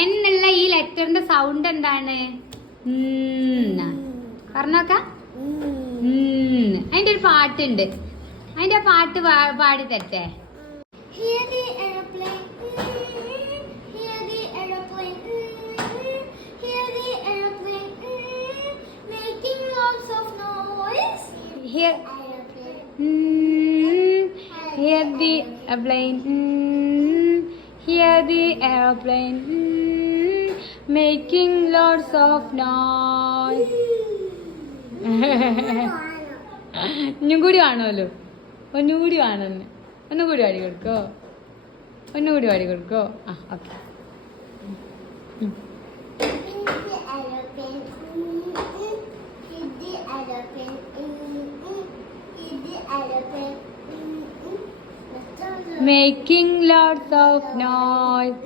എന്നുള്ള ഈ ലെറ്ററിന്റെ സൗണ്ട് എന്താണ്? പറഞ്ഞോക്ക. അതിന്റെ ഒരു പാട്ടുണ്ട്. അതിന്റെ പാട്ട് പാടി തരട്ടെ. Hear the airplane, hear the airplane, making lots of noise. ഇഞ്ഞും കൂടി കാണുമല്ലോ. ഒന്നുകൂടി കാണുന്നു. ഒന്നുകൂടി പാടി കൊടുക്കോ? ഒന്നുകൂടി പാടി കൊടുക്കോ? ആ okay. Making lots of noise.